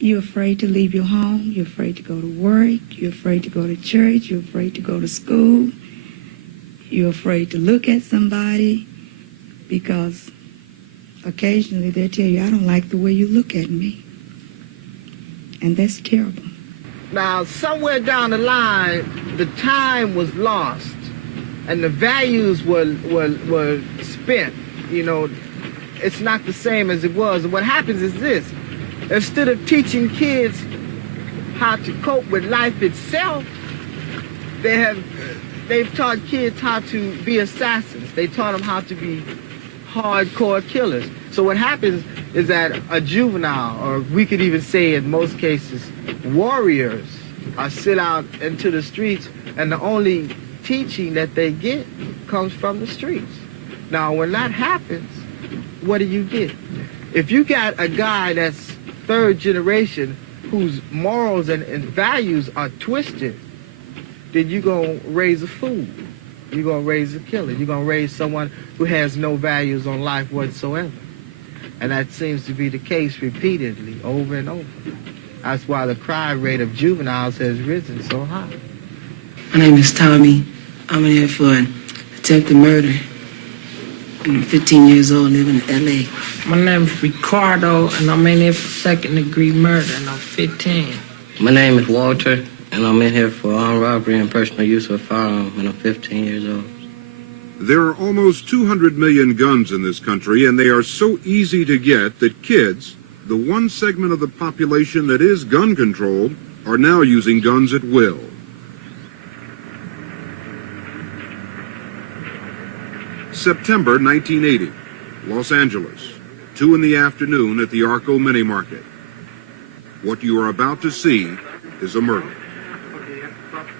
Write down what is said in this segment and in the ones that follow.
You're afraid to leave your home. You're afraid to go to work. You're afraid to go to church. You're afraid to go to school. You're afraid to look at somebody because occasionally they'll tell you, I don't like the way you look at me. And that's terrible. Now, somewhere down the line, the time was lost and the values were spent. You know, it's not the same as it was. And what happens is this. Instead of teaching kids how to cope with life itself, they've taught kids how to be assassins. They taught them how to be hardcore killers. So what happens is that a juvenile, or we could even say in most cases, warriors, are sent out into the streets, and the only teaching that they get comes from the streets. Now, when that happens, what do you get? If you got a guy that's third generation whose morals and values are twisted, then you're going to raise a fool. You're going to raise a killer. You're going to raise someone who has no values on life whatsoever. And that seems to be the case repeatedly, over and over. That's why the crime rate of juveniles has risen so high. My name is Tommy. I'm in here for an attempted murder. I'm 15 years old, living in L.A. My name is Ricardo, and I'm in here for second-degree murder, and I'm 15. My name is Walter, and I'm in here for armed robbery and personal use of a firearm, and I'm 15 years old. There are almost 200 million guns in this country, and they are so easy to get that kids, the one segment of the population that is gun-controlled, are now using guns at will. September 1980, Los Angeles, 2 in the afternoon at the Arco Mini Market. What you are about to see is a murder.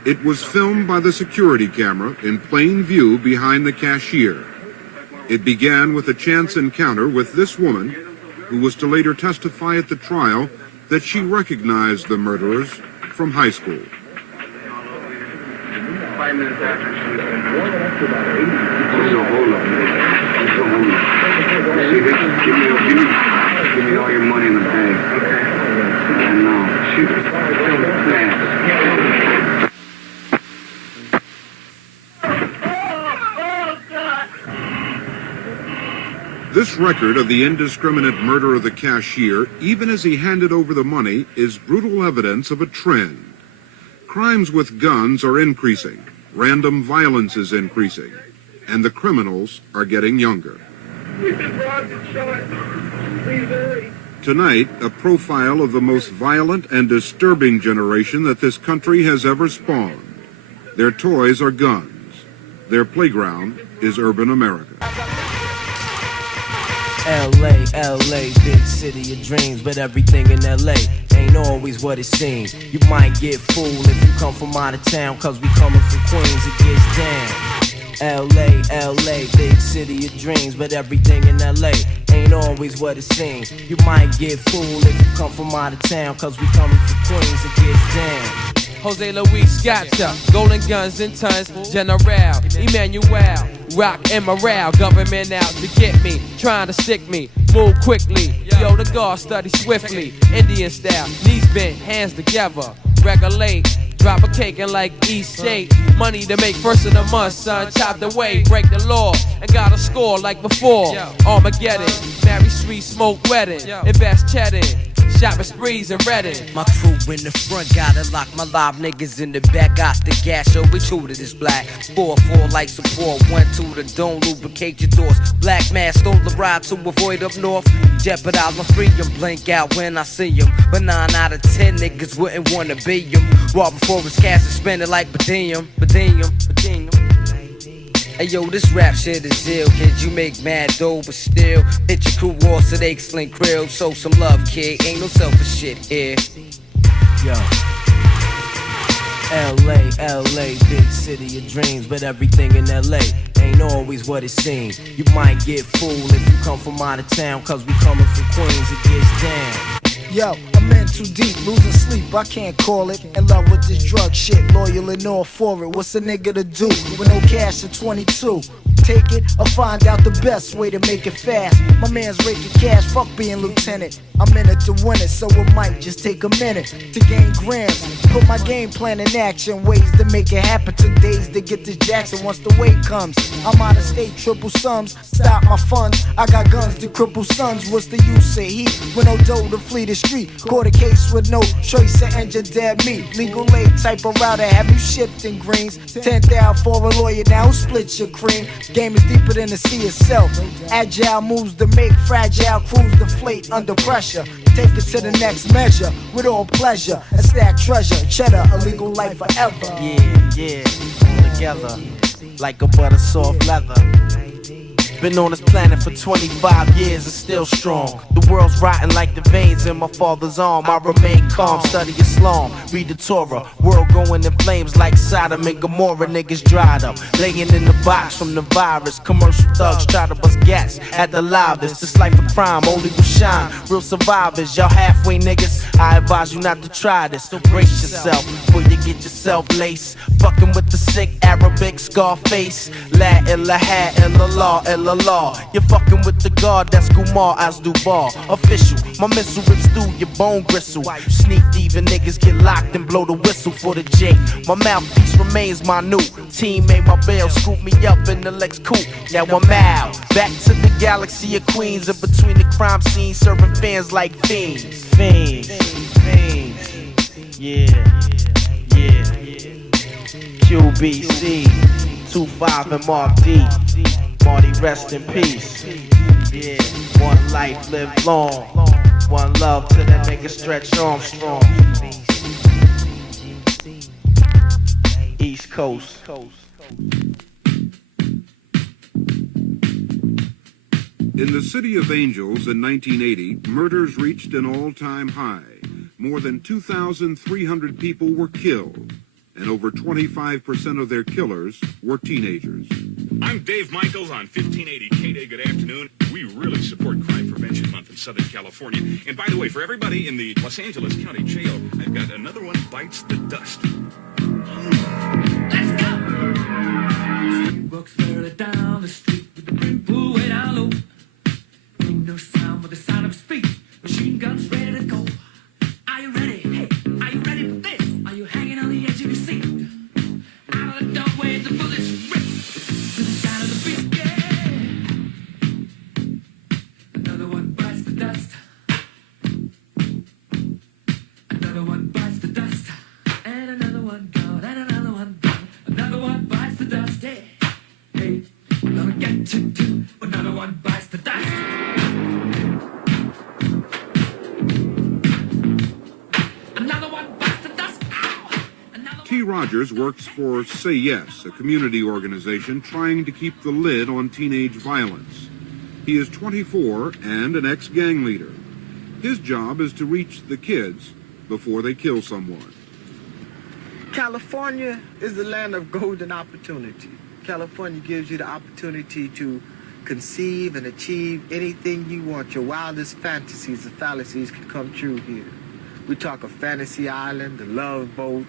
It was filmed by the security camera in plain view behind the cashier. It began with a chance encounter with this woman, who was to later testify at the trial that she recognized the murderers from high school. 5 minutes after she was This is a hold-up, man. This is a hold-up. See, give me all your money in the bank. Okay. And now, shoot. Fast. This record of the indiscriminate murder of the cashier, even as he handed over the money, is brutal evidence of a trend. Crimes with guns are increasing, random violence is increasing, and the criminals are getting younger. Tonight, a profile of the most violent and disturbing generation that this country has ever spawned. Their toys are guns. Their playground is urban America. L.A., L.A., big city of dreams, but everything in L.A. ain't always what it seems. You might get fooled if you come from out of town, cause we coming from Queens, it gets down. L.A., L.A., big city of dreams, but everything in L.A. ain't always what it seems. You might get fooled if you come from out of town, cause we coming from Queens, it gets down. Jose Luis Gotcha, golden guns and tons, General, Emmanuel, rock and morale, government out to get me, trying to stick me, move quickly, yo the guard study swiftly, Indian style, knees bent, hands together, regulate, drop a cake and like East State, money to make first of the month, son, chopped away, break the law, and got a score like before, Armageddon, marry sweet smoke wedding, invest cheddar, shopping sprees and Redding. My crew in the front, gotta lock my live niggas in the back. Got the gas, so we true to this black. 4-4 light support, 1-2 the don't lubricate your doors. Black man stole the ride to avoid up north. Jeopardize my freedom, blink out when I see him. But 9 out of 10 niggas wouldn't wanna be him. Raw before his cash and spend it like Badinium. Hey yo, this rap shit is ill, kid. You make mad dough, but still hit your crew raw so they can sling krill. Show some love, kid. Ain't no selfish shit here. Yo. L.A., L.A., big city of dreams, but everything in L.A. ain't always what it seems. You might get fooled if you come from out of town, cause we coming from Queens, it gets down. Yo, I'm in too deep, losing sleep, I can't call it. In love with this drug shit, loyal and all for it. What's a nigga to do with no cash at 22? take it or find out the best way to make it fast. My man's raking cash, fuck being lieutenant. I'm in it to win it, so it might just take a minute to gain grams. Put my game plan in action, ways to make it happen. Took days to get to Jackson once the weight comes. I'm out of state, triple sums, stop my funds. I got guns to cripple sons. What's the use of heat with no dough to flee the street? Caught a case with no trace of engine dead meat. Legal aid type of router, have you shipped in greens? 10,000 for a lawyer now, who splits your cream? Game is deeper than the sea itself. Agile moves to make fragile crews deflate under pressure. Take it to the next measure with all pleasure and stack treasure. Cheddar, a legal life forever. Yeah, all together like a butter soft leather. Been on this planet for 25 years and still strong. The world's rotting like the veins in my father's arm. I remain calm, study Islam, read the Torah. World going in flames like Sodom and Gomorrah. Niggas dried up, laying in the box from the virus. Commercial thugs try to bust gas at the loudest. This life of crime only will shine. Real survivors, y'all halfway niggas. I advise you not to try this. So brace yourself before you get yourself laced. Fucking with the sick Arabic Scarface. La ilaha illallah. You're fucking with the guard, that's Gumar Asdubar. Official, my missile rips through your bone gristle. Sneak thieving niggas get locked and blow the whistle for the J. My mouthpiece remains my new team made my bail, scoop me up in the Lex coupe. Now I'm out, back to the galaxy of Queens. In between the crime scenes, serving fans like fiends. Fiends, yeah. QBC, 25 and Mark D. Marty, rest in peace. Yeah, one life, live long. One love to that nigga Stretch Armstrong. East Coast. In the City of Angels in 1980, murders reached an all-time high. More than 2,300 people were killed, and over 25% of their killers were teenagers. I'm Dave Michaels on 1580 K-Day. Good afternoon. We really support Crime Prevention Month in Southern California. And by the way, for everybody in the Los Angeles County Jail, I've got another one bites the dust. Let's go! She walks further down the street with the brim pulled way down low. Ain't no sound but the sound of speed. Machine guns ready to go. Are you ready? Hey, are you ready for this? Are you hanging on the edge of your seat? Out of the doorway, the bullets rip to the sound of the beat. Yeah. Another one bites the dust. Another one bites the dust. And another one gone. And another one gone. Another one bites the dust. Hey, hey, we're gonna get you too. Another one bites the dust. T. Rogers works for Say Yes, a community organization trying to keep the lid on teenage violence. He is 24 and an ex-gang leader. His job is to reach the kids before they kill someone. California is the land of golden opportunity. California gives you the opportunity to conceive and achieve anything you want. Your wildest fantasies and fallacies can come true here. We talk of Fantasy Island, the Love Boat,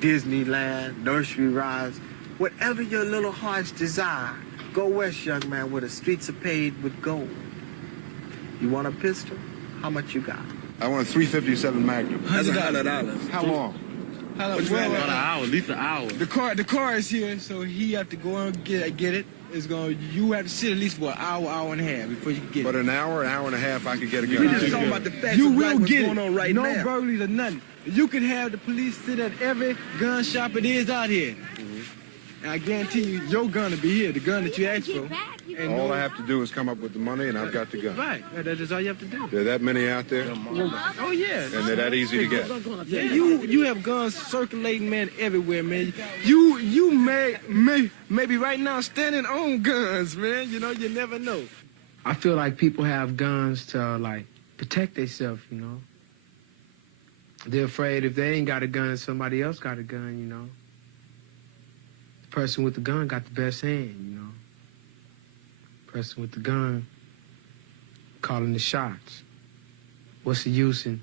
Disneyland, nursery rhymes. Whatever your little heart's desire, go west, young man, where the streets are paved with gold. You want a pistol? How much you got? I want a .357 Magnum. $100. How long? How long? Well, about an hour, at least an hour. The car is here, so he have to go and get it. You have to sit at least for an hour and a half before you can get it. But an hour and a half, I could get a gun. We just talking about the facts You of will what's get going it. on right now. No burglaries or nothing. You can have the police sit at every gun shop it is out here. And I guarantee you, your gun will be here, the gun that you asked for. And All I have to do is come up with the money, and I've got the gun. Right, that is all you have to do. There are that many out there, Oh, yeah. and they're that easy to get. Yeah, you have guns circulating, man, everywhere, man. You maybe right now standing on guns, man. You know, you never know. I feel like people have guns to, like, protect themselves, you know. They're afraid if they ain't got a gun, somebody else got a gun, you know. The person with the gun got the best hand, you know. Person with the gun calling the shots. What's the use in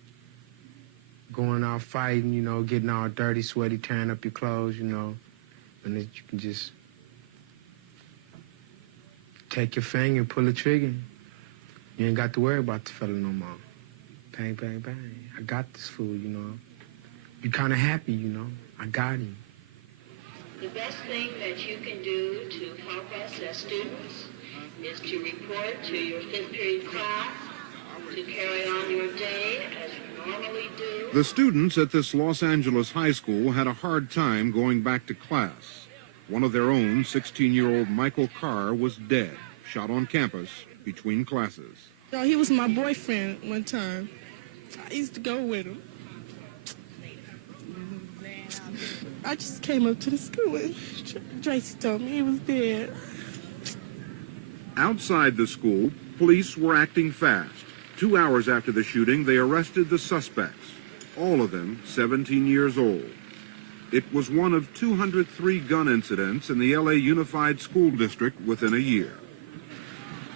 going out fighting, you know, getting all dirty, sweaty, tearing up your clothes, you know, and that you can just take your finger and pull the trigger. You ain't got to worry about the fella no more. Bang, bang, bang. I got this fool, you know. You kind of happy, you know. I got him. The best thing that you can do to help us as students is to report to your fifth period class, to carry on your day as you normally do. The students at this Los Angeles high school had a hard time going back to class. One of their own, 16-year-old Michael Carr, was dead, shot on campus between classes. So he was my boyfriend one time. I used to go with him. I just came up to the school and Tracy told me he was dead. Outside the school, police were acting fast. 2 hours after the shooting, they arrested the suspects, all of them 17 years old. It was one of 203 gun incidents in the LA Unified School District within a year.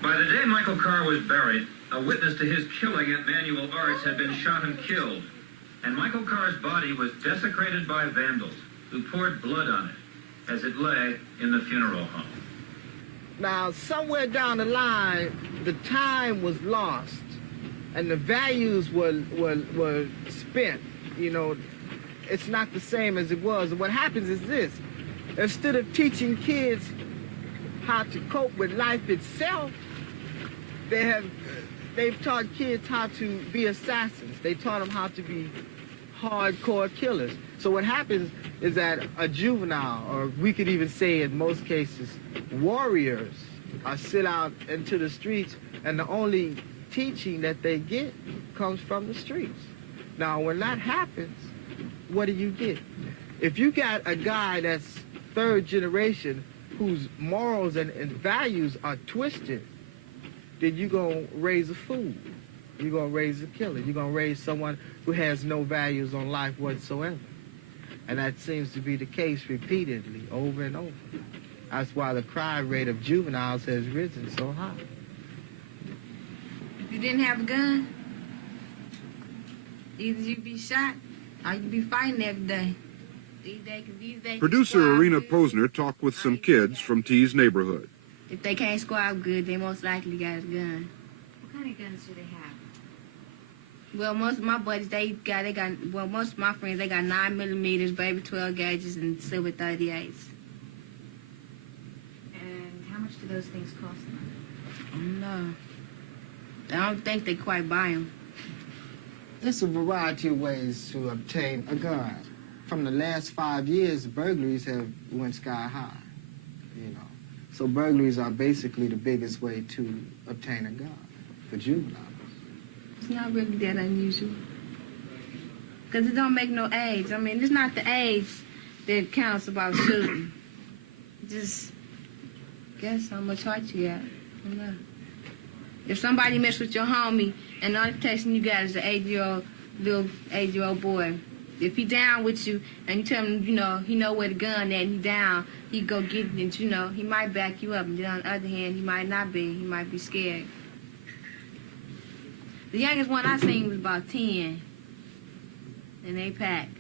By the day Michael Carr was buried, a witness to his killing at Manual Arts had been shot and killed. And Michael Carr's body was desecrated by vandals who poured blood on it as it lay in the funeral home. Now, somewhere down the line, the time was lost and the values were spent. You know, it's not the same as it was. And what happens is this: instead of teaching kids how to cope with life itself, they've taught kids how to be assassins. They taught them how to be hardcore killers. So what happens is that a juvenile, or we could even say in most cases, warriors, are sent out into the streets, and the only teaching that they get comes from the streets. Now, when that happens, what do you get? If you got a guy that's third generation whose morals and values are twisted, then you're going to raise a fool. You're going to raise a killer. You're going to raise someone who has no values on life whatsoever. And that seems to be the case repeatedly, over and over. That's why the crime rate of juveniles has risen so high. If you didn't have a gun, either you'd be shot or you'd be fighting every day. These days, Producer Arena Posner talked with some kids from T's neighborhood. if they can't score out good, they most likely got a gun. What kind of guns do they have? Well, most of my buddies, most of my friends, they got 9mm, baby 12 gauges, and silver 38s. And how much do those things cost them? I don't know. I don't think they quite buy them. There's a variety of ways to obtain a gun. From the last 5 years, burglaries have went sky high, you know. So burglaries are basically the biggest way to obtain a gun for juveniles. It's not really that unusual. Because it don't make no age. I mean, it's not the age that counts about shooting. Just guess how much heart you got. I don't know. If somebody mess with your homie and the only protection you got is an 8-year-old boy, if he down with you and you tell him, you know, he know where the gun at and he down, he go get it and, you know, he might back you up. And then on the other hand, he might not be. He might be scared. The youngest one I seen was about 10. And they packed.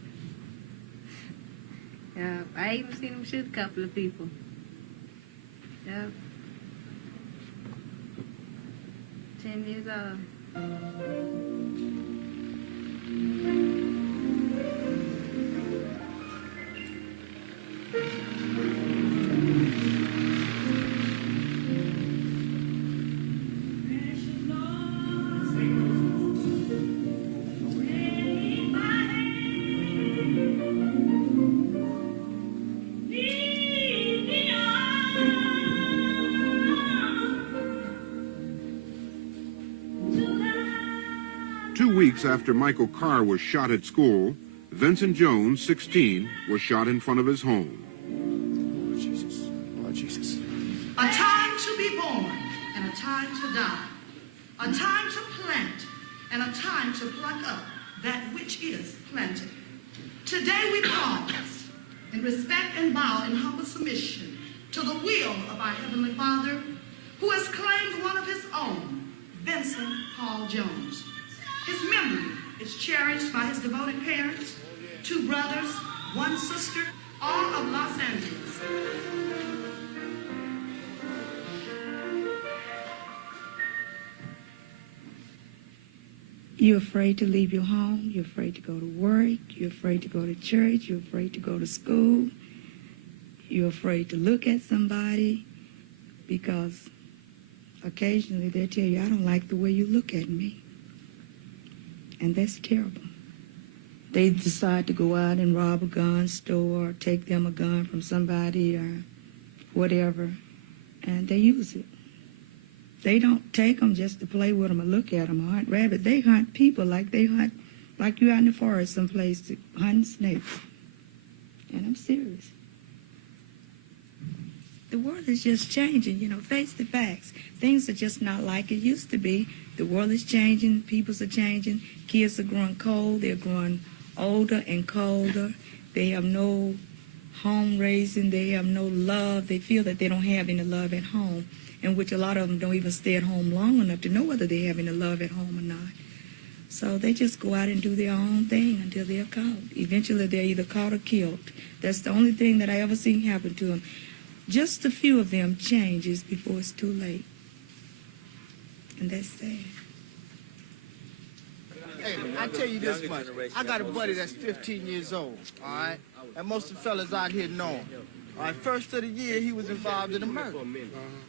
Yeah, I even seen him shoot a couple of people. Yep. 10 years old. 2 weeks after Michael Carr was shot at school, Vincent Jones, 16, was shot in front of his home. Lord Jesus. Lord Jesus. A time to be born and a time to die. A time to plant and a time to pluck up that which is planted. Today we pause in respect and bow in humble submission to the will of our Heavenly Father, who has claimed one of his own, Vincent Paul Jones. His memory is cherished by his devoted parents, 2 brothers, 1 sister, all of Los Angeles. You're afraid to leave your home. You're afraid to go to work. You're afraid to go to church. You're afraid to go to school. You're afraid to look at somebody because occasionally they'll tell you, I don't like the way you look at me. And that's terrible. They decide to go out and rob a gun store or take them a gun from somebody or whatever, and they use it. They don't take them just to play with them or look at them or hunt rabbits. They hunt people like they hunt, like you out in the forest someplace hunting snakes. And I'm serious. The world is just changing, you know, face the facts. Things are just not like it used to be. The world is changing, peoples are changing, kids are growing cold, they're growing older and colder. They have no home raising, they have no love. They feel that they don't have any love at home, in which a lot of them don't even stay at home long enough to know whether they have any love at home or not. So they just go out and do their own thing until they're caught. Eventually they're either caught or killed. That's the only thing that I ever seen happen to them. Just a few of them changes before it's too late. And that's sad. Hey, I tell you this much. I got a buddy that's 15 years old, all right? And most of the fellas out here know him. All right, first of the year, he was involved in a murder.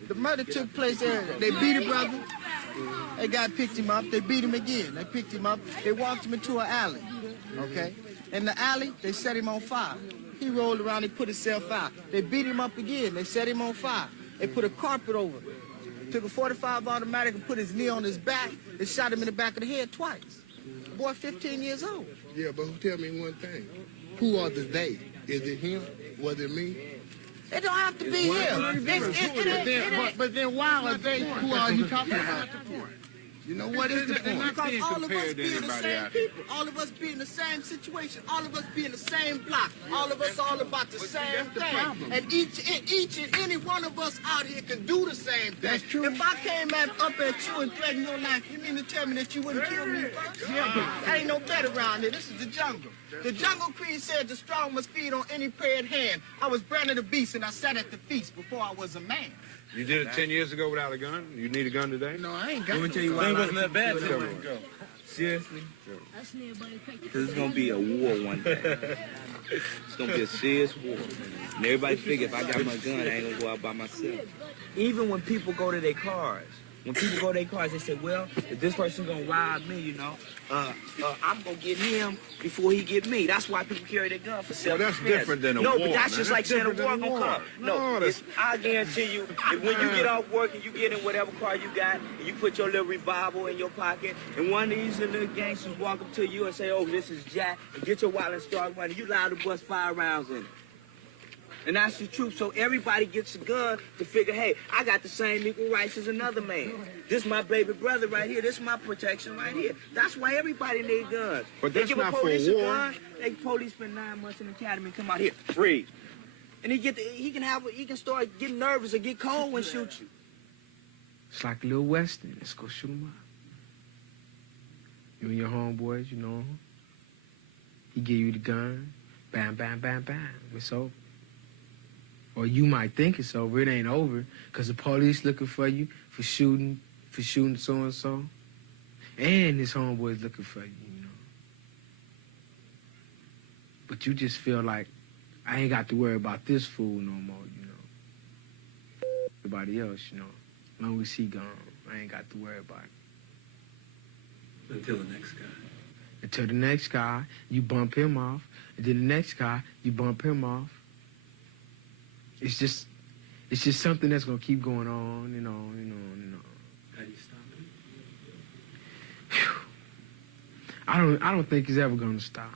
The murder took place there. They beat a brother. They guy picked him up. They beat him again. They picked him up. They walked him into an alley, okay? In the alley, they set him on fire. He rolled around. He put himself out. They beat him up again. They set him on fire. They put a carpet over him. Took a .45 automatic and put his knee on his back and shot him in the back of the head twice. Boy, 15 years old. Yeah, but tell me one thing. Who are the they? Is it him? Was it me? It don't have to be him. But then why are they? Who are you talking about? You know what is the point? Because all of us be in the same people. All of us be in the same situation. All of us be in the same block. All of us all about the same thing. And each and any one of us out here can do the same thing. That's true. If I came up at you and threatened your life, you mean to tell me that you wouldn't kill me first? Yeah. Ain't no better around here. This is the jungle. The Jungle Queen said the strong must feed on any paired hand. I was branded a beast and I sat at the feast before I was a man. You did it 10 years ago without a gun? You need a gun today? No, I ain't got Let me tell you why. It wasn't that bad. Seriously? Because it's going to be a war one day. It's going to be a serious war. And everybody figure if I got my gun, I ain't going to go out by myself. Even when people go to their cars, they say, well, if this person going to rob me, you know, I'm going to get him before he get me. That's why people carry their gun for self-defense. Well, that's different than a war. No, but that's just like saying a war going to come. No, I guarantee you, if when you get off work and you get in whatever car you got, and you put your little revolver in your pocket, and one of these little gangsters walk up to you and say, oh, this is Jack, and get your wallet and start running, you liable to bust 5 rounds in it. And that's the truth. So everybody gets a gun to figure, hey, I got the same equal rights as another man. This is my baby brother right here. This is my protection right here. That's why everybody need guns. But they that's give not a police for a war. gun. They police spend 9 months in the academy and come out here, freeze. And he can start getting nervous or get cold and shoot you. It's like a little Western. Let's go shoot him up. You and your homeboys, you know. He give you the gun. Bam, bam, bam, bam. It's over. Or you might think it's over. It ain't over because the police looking for you for shooting so-and-so. And his homeboy's looking for you, you know. But you just feel like, I ain't got to worry about this fool no more, you know. Everybody else, you know. As long as he gone, I ain't got to worry about it. Until the next guy. Until the next guy, you bump him off. And then the next guy, you bump him off. It's just something that's gonna keep going on, you know. How do you stop it? I don't think it's ever gonna stop.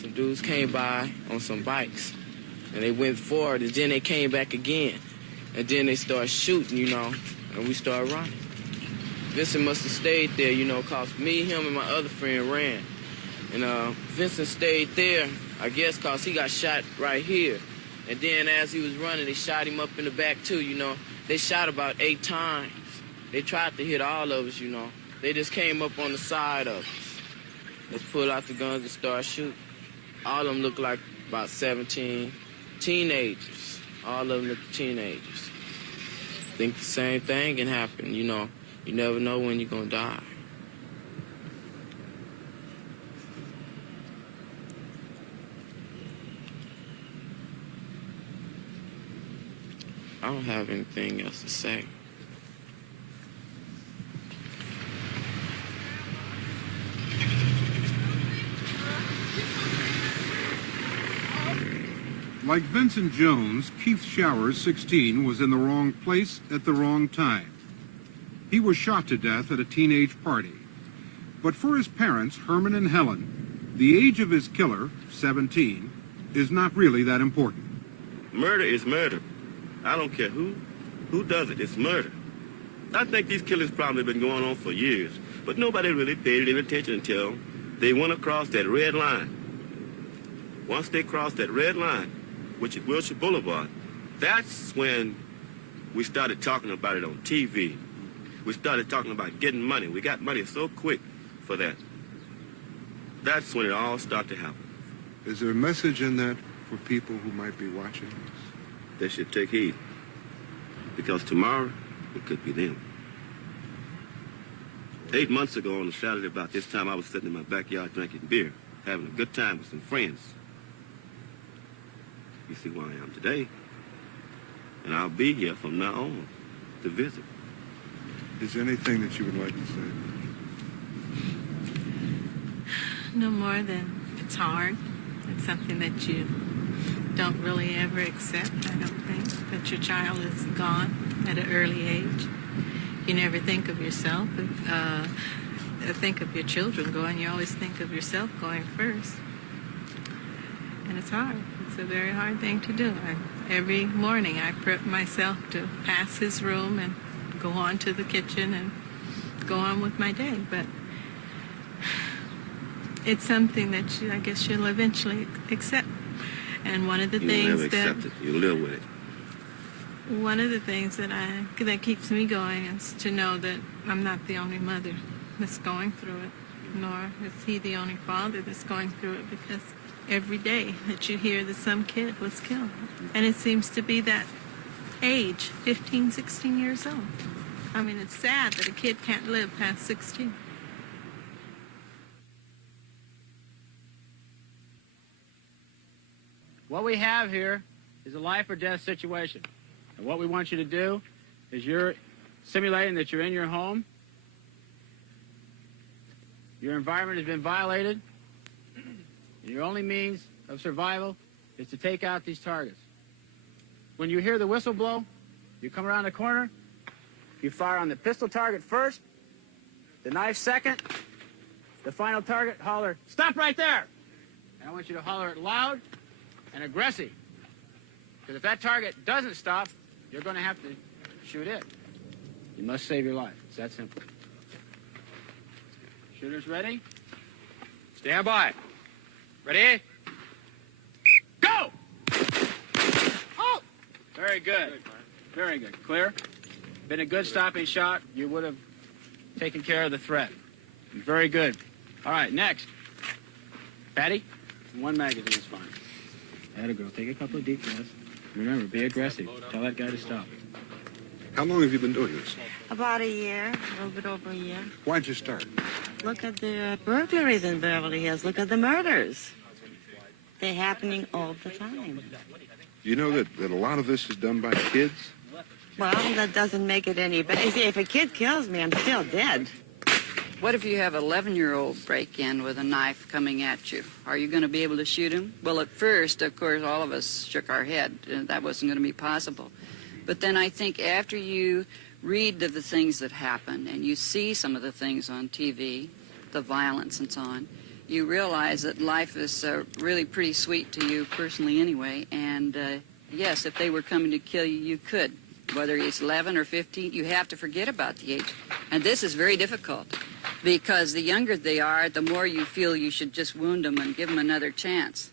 Some dudes came by on some bikes, and they went forward, and then they came back again, and then they started shooting, you know, and we started running. Vincent must have stayed there, you know, cause me, him, and my other friend ran. And Vincent stayed there, I guess, cause he got shot right here. And then as he was running, they shot him up in the back too, you know. They shot about 8 times. They tried to hit all of us, you know. They just came up on the side of us. Let's pull out the guns and start shooting. All of them looked like about 17 teenagers. All of them are teenagers. Think the same thing can happen, you know. You never know when you're gonna die. I don't have anything else to say. Like Vincent Jones, Keith Showers, 16, was in the wrong place at the wrong time. He was shot to death at a teenage party. But for his parents, Herman and Helen, the age of his killer, 17, is not really that important. Murder is murder. I don't care who does it. It's murder. I think these killings probably been going on for years, but nobody really paid any attention until they went across that red line. Once they crossed that red line, which is Wilshire Boulevard, that's when we started talking about it on TV. We started talking about getting money. We got money so quick for that. That's when it all started to happen. Is there a message in that for people who might be watching this? They should take heed, because tomorrow it could be them. 8 months ago on a Saturday about this time, I was sitting in my backyard drinking beer, having a good time with some friends. You see where I am today, and I'll be here from now on to visit. Is there anything that you would like to say? No more than it's hard. It's something that you don't really ever accept, I don't think, that your child is gone at an early age. You never think of yourself, think of your children going. You always think of yourself going first. And it's hard. It's a very hard thing to do. Every morning I prep myself to pass his room and go on to the kitchen and go on with my day. But it's something that I guess you'll eventually accept. And one of the things never accept it. You live with it. One of the things that keeps me going is to know that I'm not the only mother that's going through it, nor is he the only father that's going through it, because every day that you hear that some kid was killed. And it seems to be that age, 15, 16 years old. I mean, it's sad that a kid can't live past 16. What we have here is a life or death situation. And what we want you to do is you're simulating that you're in your home. Your environment has been violated. And your only means of survival is to take out these targets. When you hear the whistle blow, you come around the corner, you fire on the pistol target first, the knife second, the final target, holler, "Stop right there!" And I want you to holler it loud and aggressive. Because if that target doesn't stop, you're going to have to shoot it. You must save your life. It's that simple. Shooters ready? Stand by. Ready? Go! Oh! Very good. Very good. Clear? Been a good stopping shot. You would have taken care of the threat. Very good. All right, next. Patty, one magazine is fine. Atta girl, take a couple of deep breaths. Remember, be aggressive. Tell that guy to stop. How long have you been doing this? About a year, a little bit over a year. Why'd you start? Look at the burglaries in Beverly Hills. Look at the murders. They're happening all the time. You know that a lot of this is done by kids? Well, that doesn't make it any better. You see, if a kid kills me, I'm still dead. What if you have an 11-year-old break in with a knife coming at you? Are you going to be able to shoot him? Well, at first, of course, all of us shook our head. That wasn't going to be possible. But then I think after you read of the things that happen and you see some of the things on TV, the violence and so on, you realize that life is really pretty sweet to you personally anyway. And yes, if they were coming to kill you, you could. Whether he's 11 or 15, you have to forget about the age. And this is very difficult because the younger they are, the more you feel you should just wound them and give them another chance.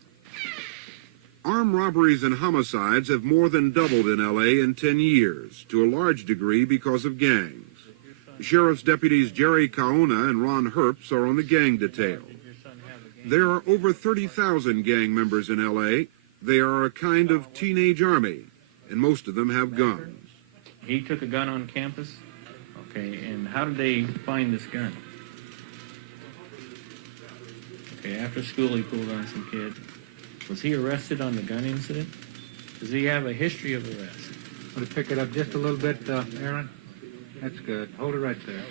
Armed robberies and homicides have more than doubled in L.A. in 10 years, to a large degree because of gangs. Sheriff's deputies Jerry Kaona and Ron Herbst are on the gang detail. There are over 30,000 gang members in L.A. They are a kind of teenage army, and most of them have guns. He took a gun on campus. Okay, and how did they find this gun? Okay, after school he pulled on some kid. Was he arrested on the gun incident? Does he have a history of arrest? Want to pick it up just a little bit, Aaron? That's good. Hold it right there.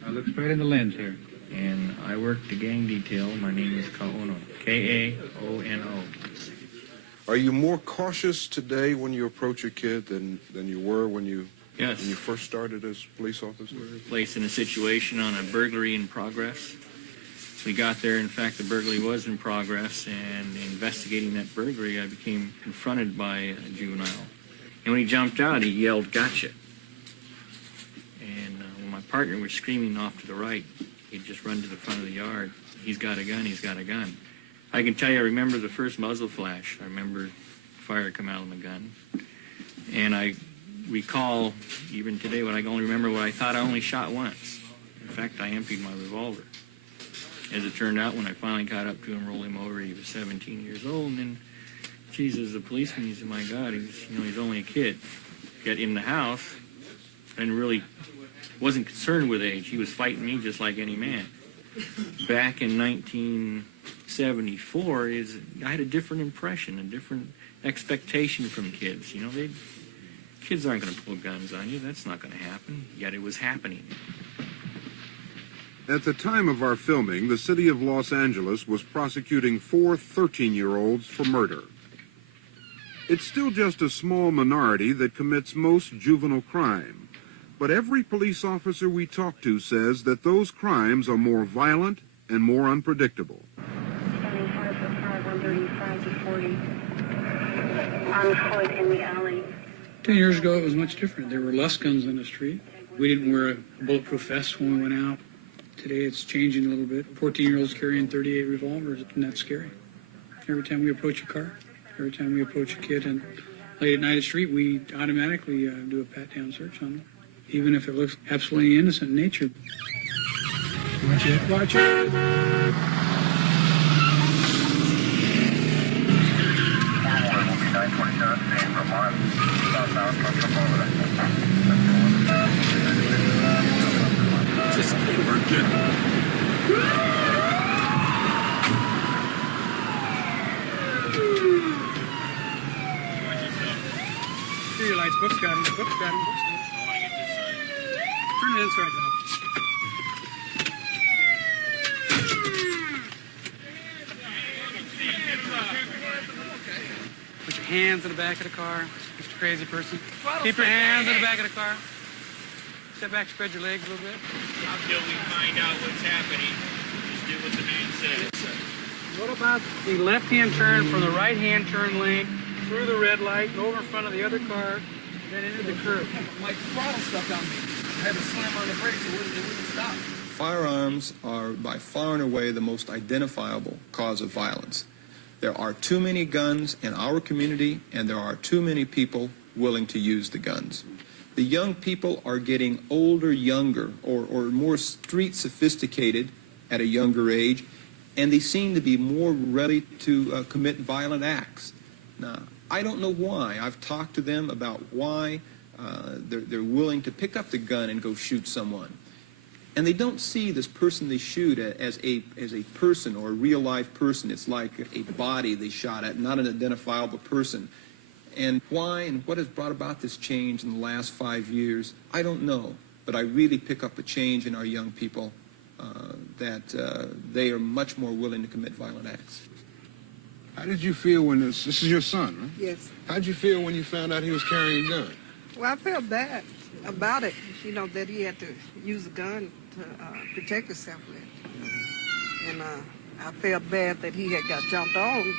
Now look straight in the lens here. And I work the gang detail. My name is Kaono. K-A-O-N-O. Are you more cautious today when you approach a kid than you were when you first started as police officer? We were placed in a situation on a burglary in progress. We got there, in fact, the burglary was in progress, and investigating that burglary, I became confronted by a juvenile. And when he jumped out, he yelled, "Gotcha." And when my partner was screaming off to the right, he'd just run to the front of the yard. "He's got a gun, he's got a gun." I can tell you, I remember the first muzzle flash. I remember fire come out of the gun. And I recall, even today, what I can only remember what I thought I only shot once. In fact, I emptied my revolver. As it turned out, when I finally got up to him, rolled him over, he was 17 years old. And then, Jesus, the policeman, he said, my God, he's only a kid. Yet in the house, and really wasn't concerned with age. He was fighting me just like any man. Back in 1974, I had a different impression, a different expectation from kids. Kids aren't going to pull guns on you. That's not going to happen. Yet it was happening. At the time of our filming, the city of Los Angeles was prosecuting 4 13-year-olds for murder. It's still just a small minority that commits most juvenile crime, but every police officer we talk to says that those crimes are more violent and more unpredictable. Standing 5 135 to 40. Unemployed in the alley. 10 years ago, it was much different. There were less guns on the street. We didn't wear a bulletproof vest when we went out. Today, it's changing a little bit. 14-year-olds carrying 38 revolvers, and that's scary. Every time we approach a car, every time we approach a kid, and late at night at the street, we automatically do a pat-down search on them, even if it looks absolutely innocent in nature. Watch it. Watch it. Just virgin. Here your lights. Books got him. Books got him. Books got him. Turn it inside now. Put your hands in the back of the car, Mr. Crazy Person. Keep your hands in the back of the car. Step back, spread your legs a little bit. Until we find out what's happening, just do what the man says. What about the left-hand turn from the right-hand turn lane through the red light and over in front of the other car, then into the curb? My throttle stuck on me. I had to slam on the brakes. It wouldn't stop. Firearms are by far and away the most identifiable cause of violence. There are too many guns in our community, and there are too many people willing to use the guns. The young people are getting older, younger, or more street sophisticated at a younger age, and they seem to be more ready to commit violent acts. Now, I don't know why. I've talked to them about why they're willing to pick up the gun and go shoot someone. And they don't see this person they shoot as a person or a real-life person. It's like a body they shot at, not an identifiable person. And why and what has brought about this change in the last 5 years, I don't know. But I really pick up a change in our young people that they are much more willing to commit violent acts. How did you feel when this is your son, right? Yes. How did you feel when you found out he was carrying a gun? Well, I felt bad about it, that he had to use a gun to protect himself with. And I felt bad that he had got jumped on,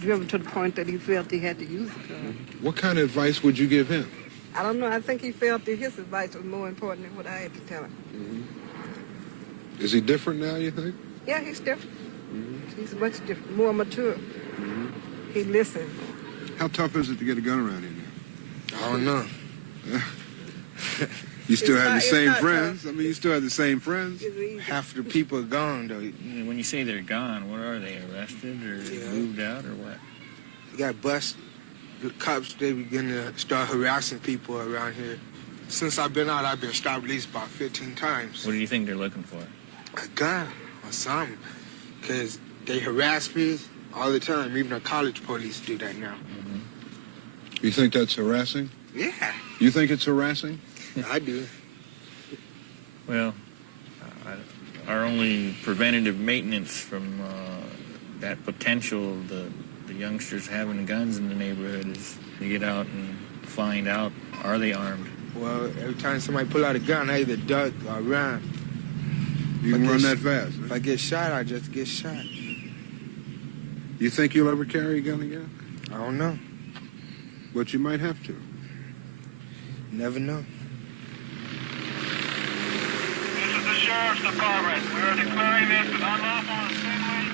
driven to the point that he felt he had to use a gun. What kind of advice would you give him? I don't know. I think he felt that his advice was more important than what I had to tell him. Is he different now, you think? Yeah, he's different. He's much different, more mature. He listens. How tough is it to get a gun around here now? I don't know. You still It's have not- the it's same not friends? I mean, you still have the same friends? Half the people are gone, though. When you say they're gone, what are they? Arrested or moved out or what? You got bust. The cops, they begin to start harassing people around here. Since I've been out, I've been stopped at least about 15 times. What do you think they're looking for? A gun or something. Because they harass me all the time. Even the college police do that now. You think that's harassing? Yeah, You think it's harassing? I do. Well, our only preventative maintenance from that potential, the youngsters having guns in the neighborhood, is to get out and find out, are they armed? Well, every time somebody pull out a gun, I either duck or run. You can run that fast. If I get shot, I just get shot. You think you'll ever carry a gun again? I don't know. But you might have to. Never know. This is the Sheriff's Department. We are declaring this as unlawful assembly.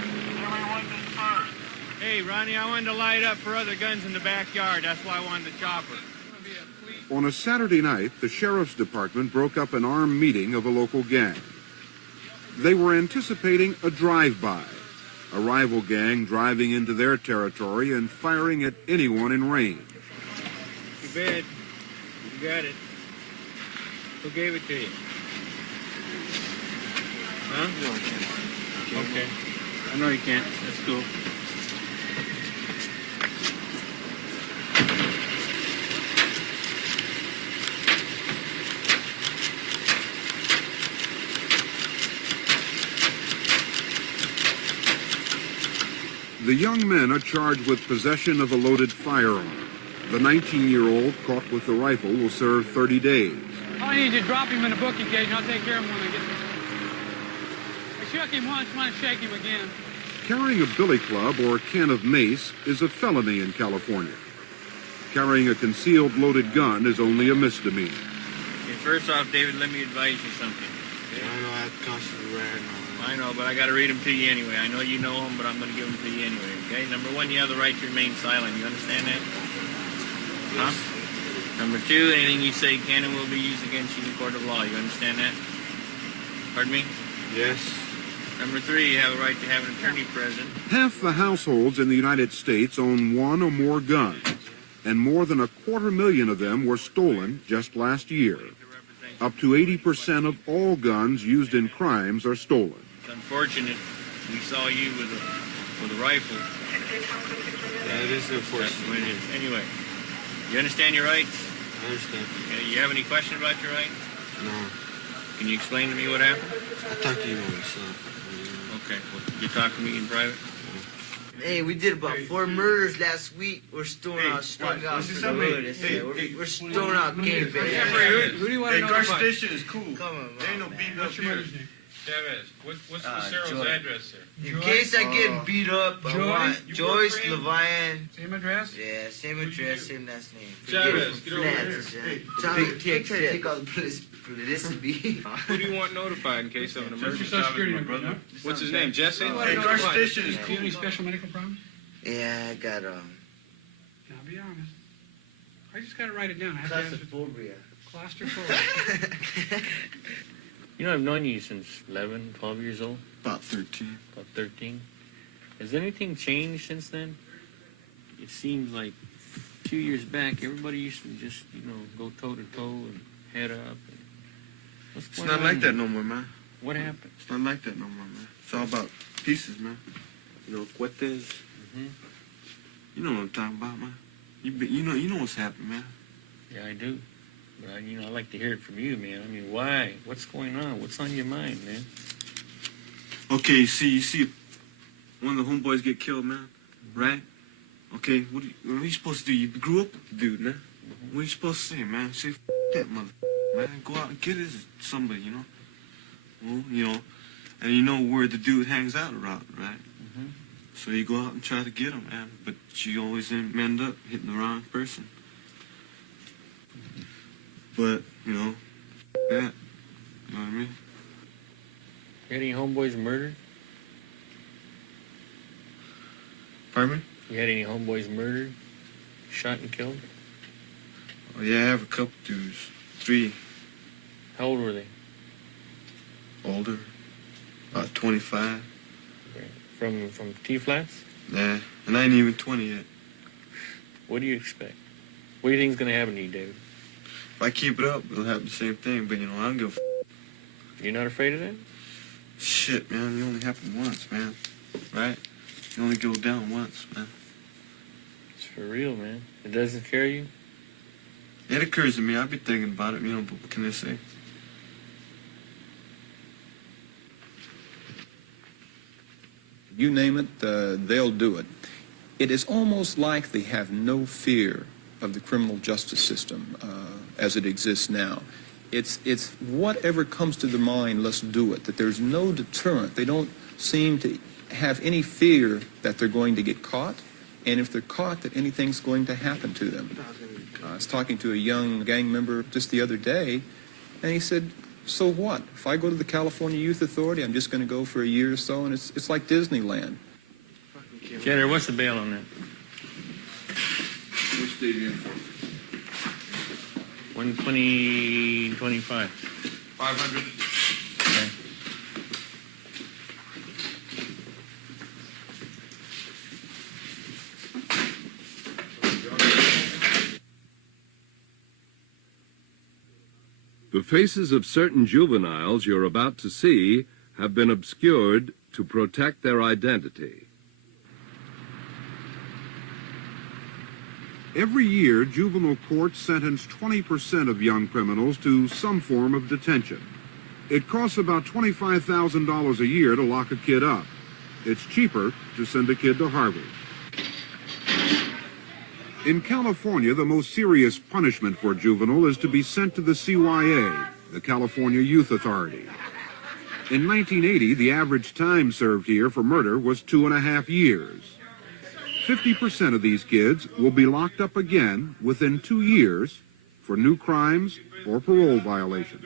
Everyone dispersed. Hey, Ronnie, I wanted to light up for other guns in the backyard. That's why I wanted the chopper. On a Saturday night, the Sheriff's Department broke up an armed meeting of a local gang. They were anticipating a drive-by, a rival gang driving into their territory and firing at anyone in range. Too bad. You got it. Who gave it to you? Huh? No, I can't. Okay. I know you can't. That's cool. The young men are charged with possession of a loaded firearm. The 19-year-old caught with the rifle will serve 30 days. All I need is to drop him in a booking cage, and I'll take care of him when I get there. I shook him once, want to shake him again. Carrying a billy club or a can of mace is a felony in California. Carrying a concealed loaded gun is only a misdemeanor. Okay, first off, David, let me advise you something. Okay? I know I constantly ran. I know, but I got to read them to you anyway. I know you know them, but I'm going to give them to you anyway, okay? Number one, you have the right to remain silent. You understand that? Huh? Number two, anything you say can and will be used against you in a court of law. You understand that? Pardon me? Yes. Number three, you have the right to have an attorney present. Half the households in the United States own one or more guns, and more than 250,000 of them were stolen just last year. Up to 80% of all guns used in crimes are stolen. It's unfortunate we saw you with a rifle. Yeah, it is unfortunate. That's the way it is. Anyway, you understand your rights? I understand. You have any question about your rights? No. Can you explain to me what happened? I talked to you on the phone. Okay, well, you talk to me in private? Hey, we did about 4 murders last week. We're strung out for the hood. We're strung out gangbangers. Who do you want to know about? Station is cool. Come on, There ain't no beating up here. Chavez, what's Lucero's address there? In case I get beat up, I want Joyce, for him? Levian. Same address? Yeah, same address, same last name. Chavez, get over here. Take all the publicity. Who do you want notified in case of an emergency? Social Security number, no? What's his name, Jesse? Hey, Guard Station is cool. Do you have any special medical problems? Yeah, I got Now, be honest. I just got to write it down. I have to answer. Claustrophobia. You know, I've known you since 11, 12 years old. About 13. About 13. Has anything changed since then? It seems like 2 years back, everybody used to just, go toe-to-toe and head up. What's It's going not on like that here? no more, man. What happened? It's not like that no more, man. It's all about pieces, man. Cuetes. You know what I'm talking about, man. You know what's happening, man. Yeah, I do. But, I like to hear it from you, man. I mean, why? What's going on? What's on your mind, man? Okay, you see one of the homeboys get killed, man, right? Okay, what are you supposed to do? You grew up with the dude, man. What are you supposed to say, man? Say, that mother, man. Go out and get somebody, Well, and you know where the dude hangs out around, right? So you go out and try to get him, man. But you always end up hitting the wrong person. But, that. You know what I mean? You had any homeboys murdered? Pardon me? You had any homeboys murdered? Shot and killed? Oh, yeah, I have a couple dudes. 3. How old were they? Older. About 25. From T-flats? Yeah, and I ain't even 20 yet. What do you expect? What do you think is going to happen to you, David? If I keep it up, it'll happen the same thing, but, you know, I don't give a You're not afraid of that? Shit, man, it only happened once, man. Right? You only go down once, man. It's for real, man. It doesn't scare you? It occurs to me. I've been thinking about it, you know, but what can I say? You name it, they'll do it. It is almost like they have no fear of the criminal justice system as it exists now. It's whatever comes to their mind, let's do it. That there's no deterrent. They don't seem to have any fear that they're going to get caught, and if they're caught, that anything's going to happen to them. I was talking to a young gang member just the other day, and he said, so what? If I go to the California Youth Authority, I'm just going to go for a year or so, and it's like Disneyland. Jenner, what's the bail on that? Which state are you in for? 120.25. 500? Okay. The faces of certain juveniles you're about to see have been obscured to protect their identity. Every year, juvenile courts sentence 20% of young criminals to some form of detention. It costs about $25,000 a year to lock a kid up. It's cheaper to send a kid to Harvard. In California, the most serious punishment for a juvenile is to be sent to the CYA, the California Youth Authority. In 1980, the average time served here for murder was 2.5 years. 50% of these kids will be locked up again within 2 years for new crimes or parole violations.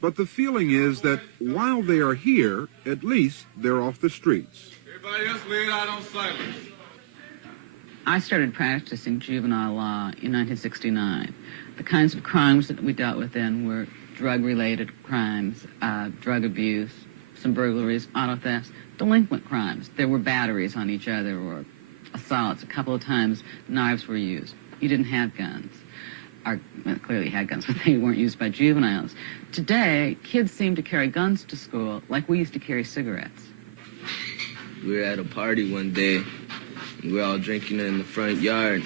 But the feeling is that while they are here, at least they're off the streets. Everybody else laid out on silence. I started practicing juvenile law in 1969. The kinds of crimes that we dealt with then were drug-related crimes, drug abuse, some burglaries, auto thefts, delinquent crimes. There were batteries on each other or assaults. A couple of times knives were used. You didn't have guns. Clearly had guns, but they weren't used by juveniles. Today, kids seem to carry guns to school like we used to carry cigarettes. We were at a party one day. We were all drinking in the front yard,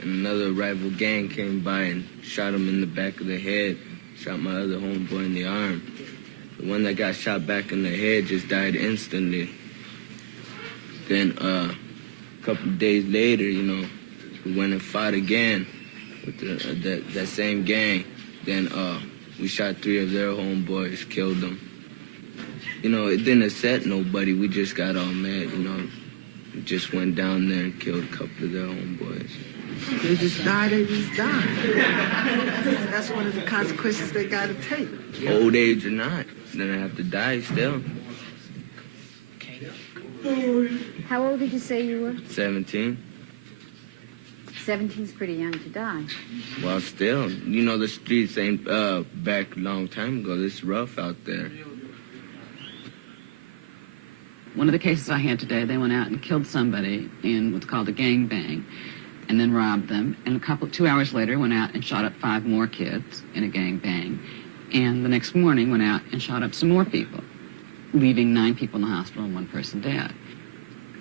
and another rival gang came by and shot him in the back of the head, shot my other homeboy in the arm. The one that got shot back in the head just died instantly. Then a couple of days later, you know, we went and fought again with that same gang. Then we shot 3 of their homeboys, killed them. You know, it didn't upset nobody. We just got all mad, you know. We just went down there and killed a couple of their homeboys. They just die, they just die. That's one of the consequences they got to take. Old age or not, then I have to die still. How old did you say you were? 17. 17's pretty young to die. Well, still, you know, the streets ain't back a long time ago. It's rough out there. One of the cases I had today, they went out and killed somebody in what's called a gangbang and then robbed them. And 2 hours later went out and shot up 5 more kids in a gangbang. And the next morning went out and shot up some more people, leaving 9 people in the hospital and 1 person dead.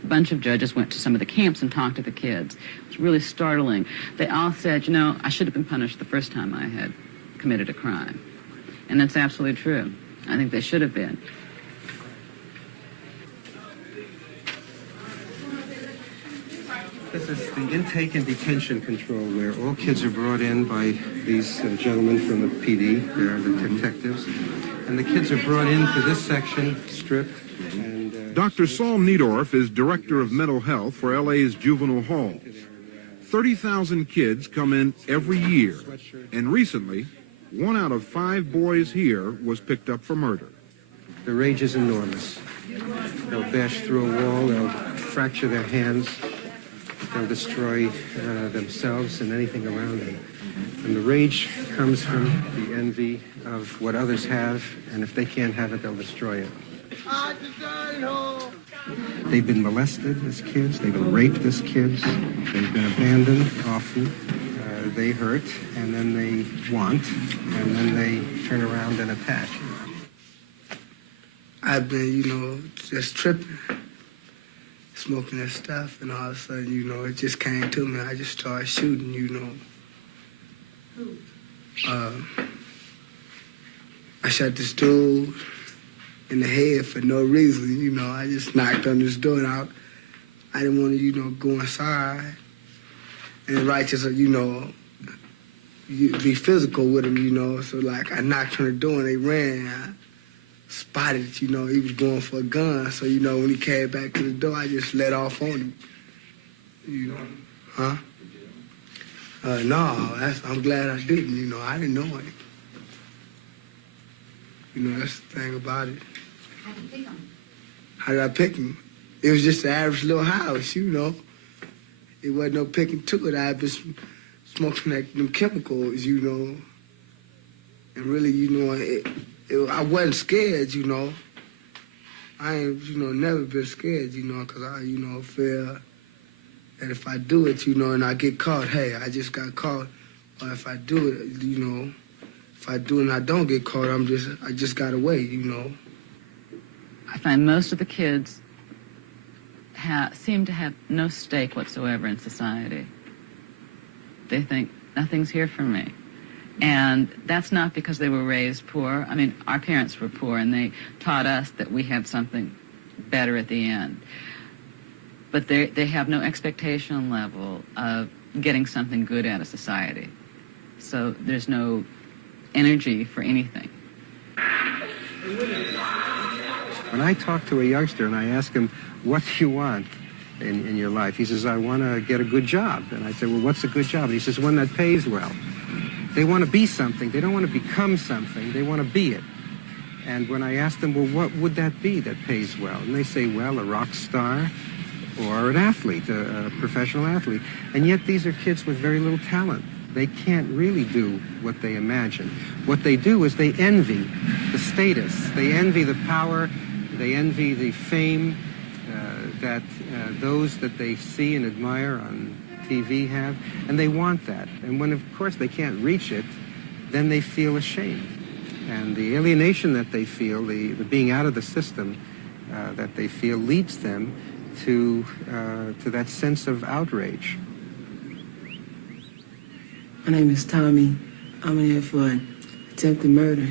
A bunch of judges went to some of the camps and talked to the kids. It was really startling. They all said, you know, I should have been punished the first time I had committed a crime. And that's absolutely true. I think they should have been. This is the intake and detention control, where all kids are brought in by these gentlemen from the PD. They're the detectives. And the kids are brought into this section, stripped. And, Dr. Saul Niedorf is director of mental health for LA's juvenile hall. 30,000 kids come in every year. And recently, 1 out of 5 boys here was picked up for murder. the rage is enormous. They'll bash through a wall, they'll fracture their hands. they'll destroy themselves and anything around them. And the rage comes from the envy of what others have, and if they can't have it, they'll destroy it. They've been molested as kids, they've been raped as kids, they've been abandoned often. They hurt, and then they want, and then they turn around and attack. I've been, just tripping, smoking that stuff, and all of a sudden, it just came to me. I just started shooting, I shot this dude in the head for no reason, I just knocked on this door, and I didn't want to, go inside. And righteous, you be physical with him, so like I knocked on the door and they ran. I spotted, he was going for a gun. So, when he came back to the door, I just let off on him, Huh? No, I'm glad I didn't, I didn't know it. That's the thing about it. How did you pick him? How did I pick him? It was just an average little house, It wasn't no picking to it. I had been smoking them chemicals, and really, I wasn't scared, I ain't, never been scared, because I, feel that if I do it, and I get caught, hey, I just got caught. Or if I do it, if I do it and I don't get caught, I just got away, I find most of the kids seem to have no stake whatsoever in society. They think nothing's here for me. And that's not because they were raised poor. I mean, our parents were poor, and they taught us that we have something better at the end. But they have no expectation level of getting something good out of society. So there's no energy for anything. When I talk to a youngster and I ask him, what do you want in your life? He says, I want to get a good job. And I say, well, what's a good job? And he says, one that pays well. They want to be something. They don't want to become something. They want to be it. And when I ask them, well, what would that be that pays well? And they say, well, a rock star or an athlete, a professional athlete. And yet these are kids with very little talent. They can't really do what they imagine. What they do is they envy the status. They envy the power. They envy the fame that those that they see and admire on TV have, and they want that. And when, of course, they can't reach it, then they feel ashamed. And the alienation that they feel, the being out of the system that they feel, leads them to that sense of outrage. My name is Tommy. I'm in here for attempted murder.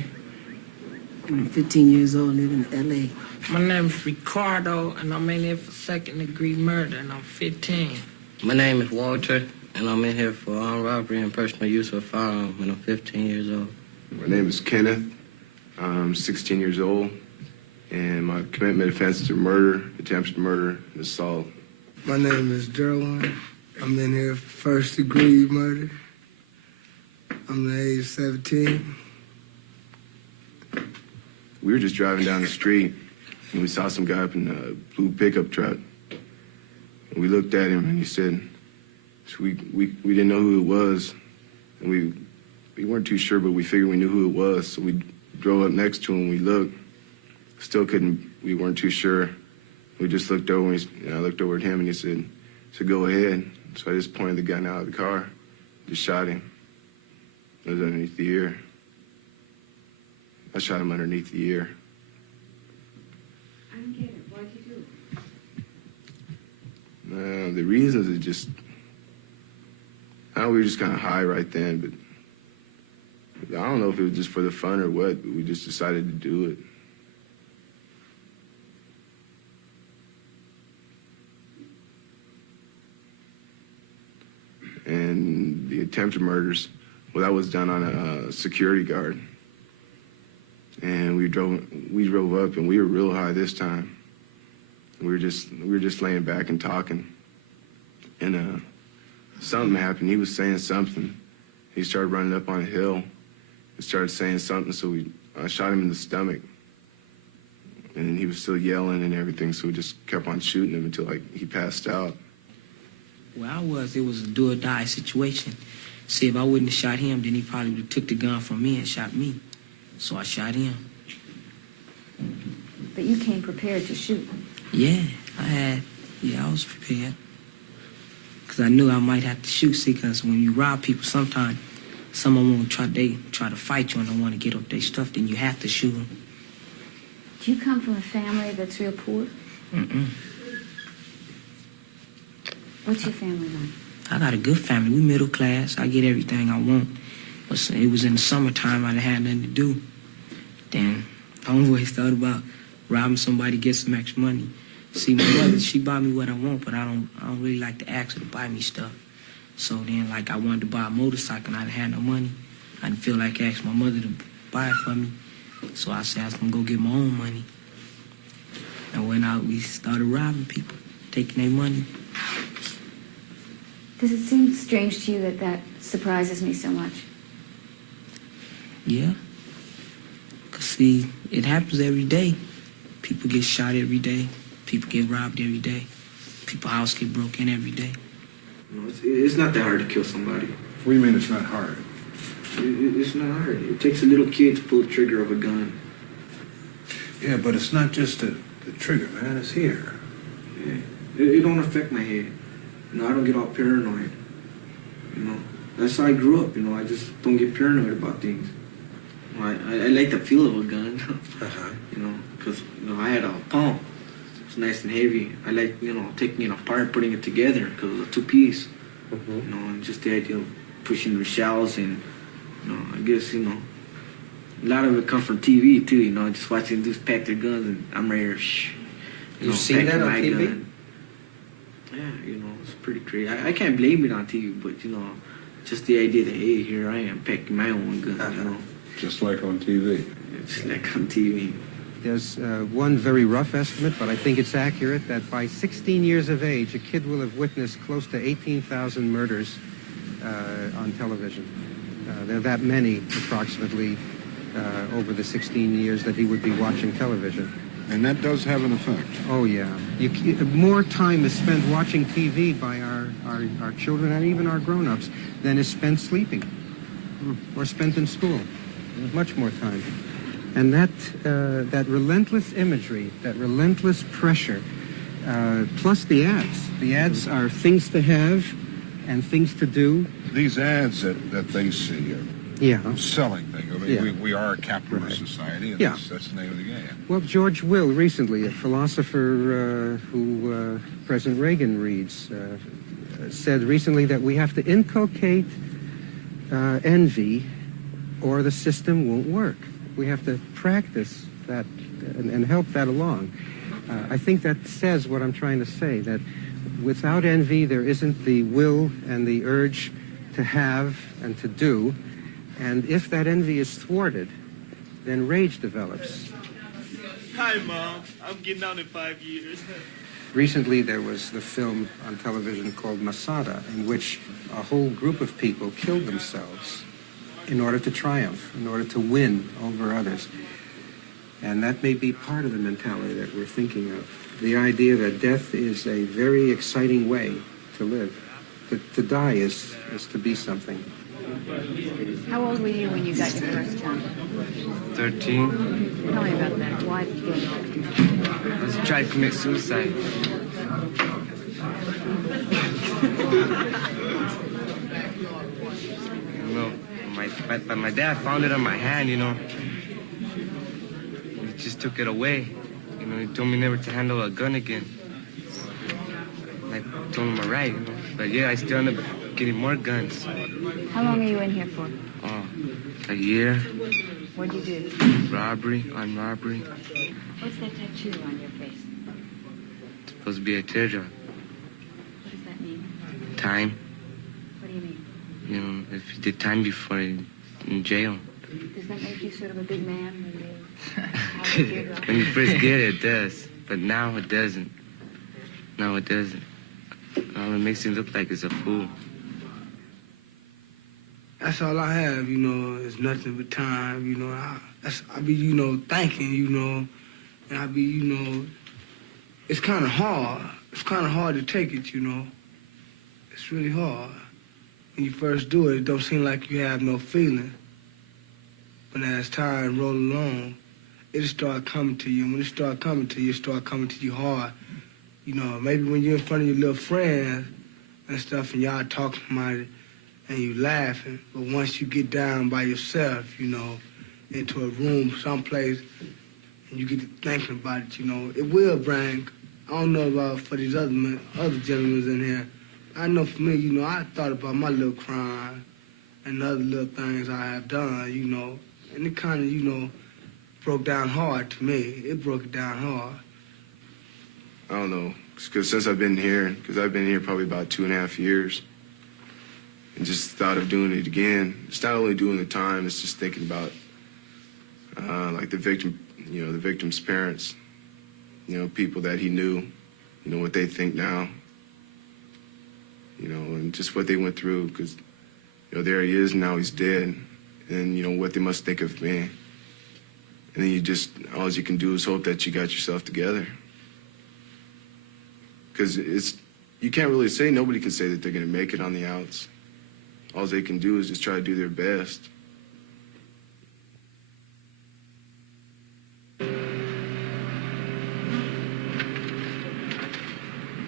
I'm 15 years old, live in L.A. My name is Ricardo, and I'm in here for second-degree murder, and I'm 15. My name is Walter, and I'm in here for armed robbery and personal use of a firearm, and I'm 15 years old. My name is Kenneth. I'm 16 years old, and my commitment offenses are murder, attempted murder, and assault. My name is Derwin. I'm in here for first-degree murder. I'm the age of 17. We were just driving down the street, and we saw some guy up in a blue pickup truck. And we looked at him, and he said, so we didn't know who it was. And we weren't too sure, but we figured we knew who it was. So we drove up next to him, we looked. Still we weren't too sure. We just looked over, and I looked over at him, and he said, go ahead. So I just pointed the gun out of the car, just shot him. It was underneath the ear. I shot him underneath the ear. I don't get it. What'd you do? The reasons are just, we were just kind of high right then, but I don't know if it was just for the fun or what, but we just decided to do it. And the attempted murders, well, that was done on a security guard. And we drove up, and we were real high this time. We were just laying back and talking. And something happened. He was saying something. He started running up on a hill and started saying something, so I shot him in the stomach. And then he was still yelling and everything, so we just kept on shooting him until he passed out. where I was, it was a do or die situation. See, if I wouldn't have shot him, then he probably would have took the gun from me and shot me. So I shot him. But you came prepared to shoot. Yeah, I was prepared. Because I knew I might have to shoot, see, because when you rob people, sometimes some of them will try to fight you and don't want to get up their stuff, then you have to shoot them. Do you come from a family that's real poor? Mm-mm. What's your family like? I got a good family. We middle class. I get everything I want. But it was in the summertime. I didn't have nothing to do. Then I always thought about robbing somebody to get some extra money. See, my mother, she buy me what I want, but I don't really like to ask her to buy me stuff. So then, like, I wanted to buy a motorcycle and I didn't have no money. I didn't feel like asking my mother to buy it for me. So I said I was going to go get my own money. And went out, we started robbing people, taking their money. Does it seem strange to you that that surprises me so much? Yeah. Because, see, it happens every day. People get shot every day. People get robbed every day. People's house get broken every day. It's not that hard to kill somebody. What do you mean it's not hard? It's not hard. It takes a little kid to pull the trigger of a gun. Yeah, but it's not just the trigger, man. It's here. Yeah. It don't affect my head. You know, I don't get all paranoid. You know, that's how I grew up. You know, I just don't get paranoid about things. You know, I like the feel of a gun. You know, because I had a palm. It's nice and heavy. I like, taking it apart, putting it together because it was a two-piece. You know, and just the idea of pushing the shells and, I guess, a lot of it comes from TV too, just watching dudes pack their guns and I'm ready to You've seen that on TV? Gun. Yeah, it's pretty crazy. I can't blame it on TV, but, just the idea that, hey, here I am packing my own gun, Just like on TV. It's like on TV. There's one very rough estimate, but I think it's accurate, that by 16 years of age, a kid will have witnessed close to 18,000 murders on television. There are that many, approximately, over the 16 years that he would be watching television. And that does have an effect. Oh, yeah. More time is spent watching TV by our children and even our grown-ups than is spent sleeping or spent in school. Much more time. And that relentless imagery, that relentless pressure, plus the ads. The ads are things to have and things to do. These ads that they see are selling things. I mean, we are a capitalist society, and that's the name of the game. Well, George Will, recently, a philosopher who President Reagan reads, said recently that we have to inculcate envy or the system won't work. We have to practice that and help that along. I think that says what I'm trying to say, that without envy, there isn't the will and the urge to have and to do. And if that envy is thwarted, then rage develops. Hi, Mom. I'm getting out in 5 years. Recently, there was the film on television called Masada, in which a whole group of people killed themselves in order to triumph, in order to win over others. And that may be part of the mentality that we're thinking of. The idea that death is a very exciting way to live. To die is to be something. How old were you when you got your first job? 13. Tell me about that. Why did you get it? I was trying to commit suicide. My dad found it on my hand, He just took it away. He told me never to handle a gun again. I told him all right, But yeah, I still ended up getting more guns. How long are you in here for? A year. What'd you do? Robbery on robbery. What's that tattoo on your face? It's supposed to be a teardrop. What does that mean? Time. What do you mean? If you did time before in jail. Does that make you sort of a big man when you have a teardrop? When you first get it, it does. But now it doesn't. No, it doesn't. All it makes you look like is a fool. That's all I have, is nothing but time, I be, thinking, and I be, it's kind of hard. It's kind of hard to take it, It's really hard. When you first do it, it don't seem like you have no feeling. But as time rolls along, it'll start coming to you. And when it start coming to you, it start coming to you hard. You know, maybe when you're in front of your little friends and stuff and y'all talking about it and you laughing, but once you get down by yourself, you know, into a room someplace and you get to thinking about it, you know, it will bring, I don't know about for these other gentlemen in here, I know for me, you know, I thought about my little crime and other little things I have done, you know, and it kind of, you know, broke down hard to me. It broke it down hard. I don't know, because since I've been here, because I've been here probably about 2.5 years, and just thought of doing it again. It's not only doing the time, it's just thinking about, like the victim, you know, the victim's parents, you know, people that he knew, you know, what they think now, you know, and just what they went through, because, you know, there he is, now he's dead, and, you know, what they must think of me. And then you just, all you can do is hope that you got yourself together. Because you can't really say, nobody can say that they're going to make it on the outs. All they can do is just try to do their best.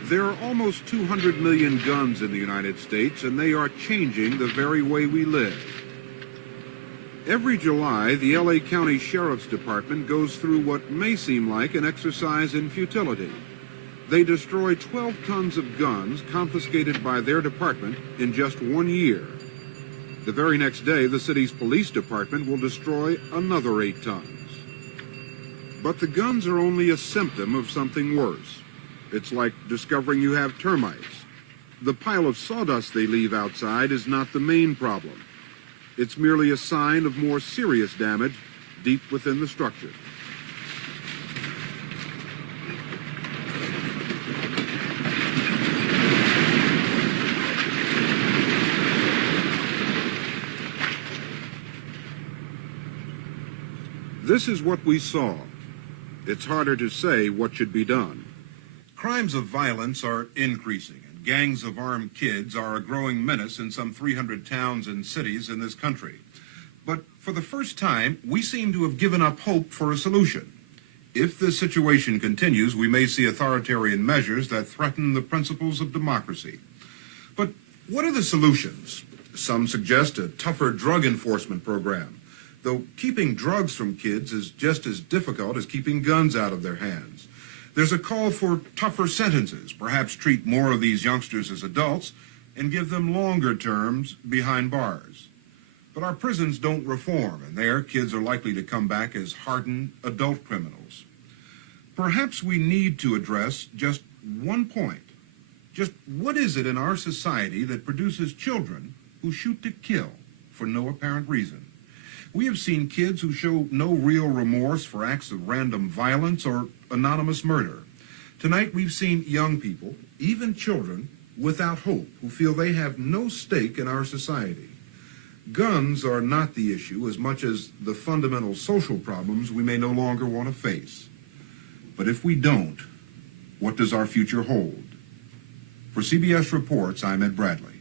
There are almost 200 million guns in the United States, and they are changing the very way we live. Every July, the LA County Sheriff's Department goes through what may seem like an exercise in futility. They destroy 12 tons of guns confiscated by their department in just 1 year. The very next day, the city's police department will destroy another 8 tons. But the guns are only a symptom of something worse. It's like discovering you have termites. The pile of sawdust they leave outside is not the main problem. It's merely a sign of more serious damage deep within the structure. This is what we saw. It's harder to say what should be done. Crimes of violence are increasing, and gangs of armed kids are a growing menace in some 300 towns and cities in this country. But for the first time, we seem to have given up hope for a solution. If this situation continues, we may see authoritarian measures that threaten the principles of democracy. But what are the solutions? Some suggest a tougher drug enforcement program, though keeping drugs from kids is just as difficult as keeping guns out of their hands. There's a call for tougher sentences, perhaps treat more of these youngsters as adults and give them longer terms behind bars. But our prisons don't reform, and there kids are likely to come back as hardened adult criminals. Perhaps we need to address just one point. Just what is it in our society that produces children who shoot to kill for no apparent reason? We have seen kids who show no real remorse for acts of random violence or anonymous murder. Tonight we've seen young people, even children, without hope, who feel they have no stake in our society. Guns are not the issue as much as the fundamental social problems we may no longer want to face. But if we don't, what does our future hold? For CBS Reports, I'm Ed Bradley.